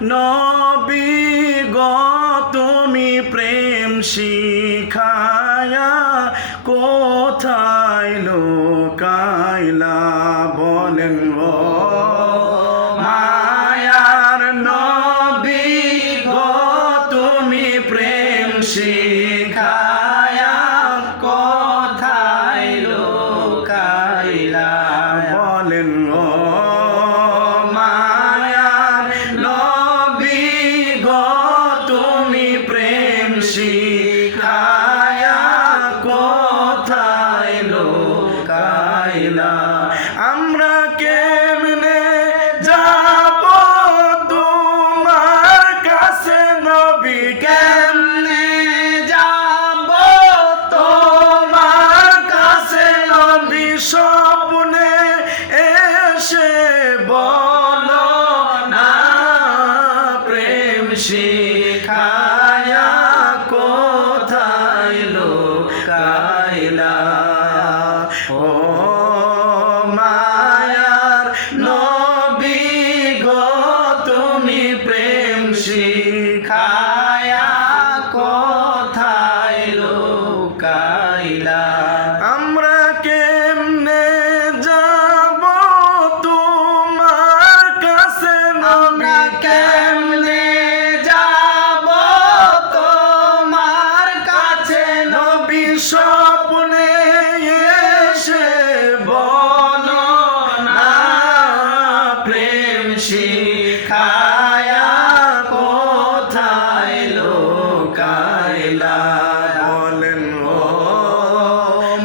নবী গো তুমি প্রেম শিখায়া কোথায় লুকাইলা বলেন গো মায়ার নবী গো তুমি প্রেম শিখায়া কোথায় লুকাইলা বলেন গো শিখায়া কোথায় লুকাইলা আমরা কেমনে যাব তোমার কাছে নবী কেমনে যাব তোমার কাছে নবী স্বপ্নে এসে বলো না প্রেম শিখায়া কোথায় লুকাইলা ও মায়ার নবী গো তুমি প্রেম শিখায়া কোথায় লুকাইলা আমরা কেমনে যাব তোমার কাছে নবী কেমনে স্বপ্নে এসে বলো না প্রেম শিখায়া কোথায় লুকাইলা বলেন ও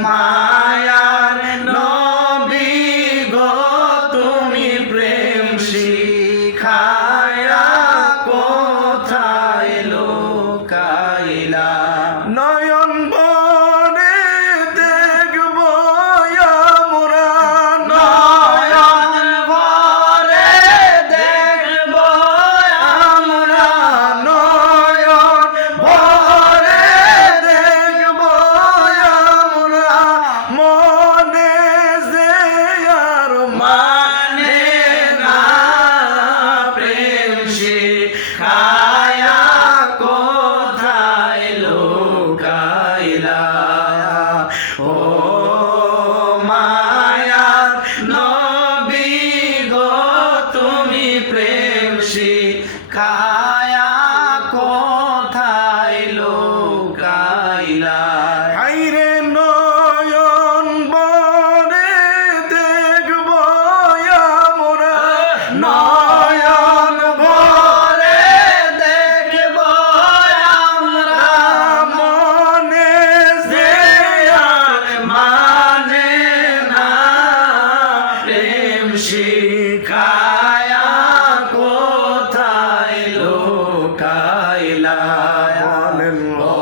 মায়ার নবী গো তুমি প্রেম শিখায়া কোথায় লুকাইলা নয়ন শিখায়া কোথায় লুকাইলা ও মায়ার নবী গো তুমি প্রেম শিখায়া কোথায় লুকাইলা হায়রে নয়ন বনে দেখব আমরা নয়ন শিখায়া কোথায় লুকাইলা বলেন ও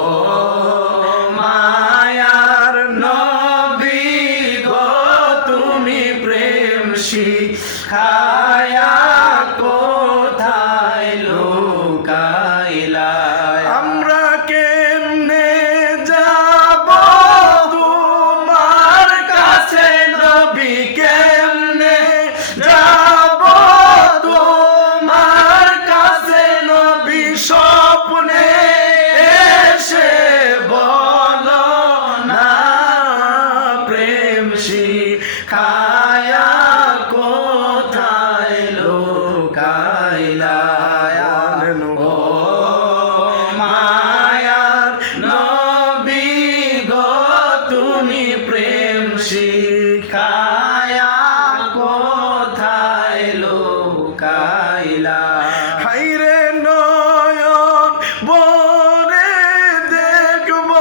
মায়ার নবী গো তুমি প্রেম শিখায়া কোথায় লুকাইলা আমরা কেমনে যাব তোমার কাছে নবী কেমনে যাব তোমার কাছে নবী স্বপ্নে এসে বলো না প্রেম শিখায়া কোথায় লুকাইলা ও মায়ার নবী গো তুমি প্রেম শিখায়া কোথায় লুকাইলা হায়রে নয়ন বনে দেখব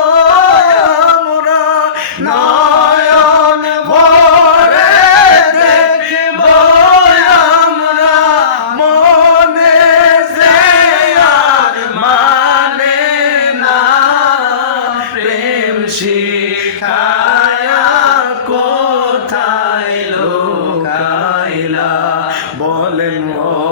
আমরা নয়ন ভরে দেখব আমরা মনে যে আর মানে না প্রেম শিখায়া কোথায় লুকাইলা বলেন ও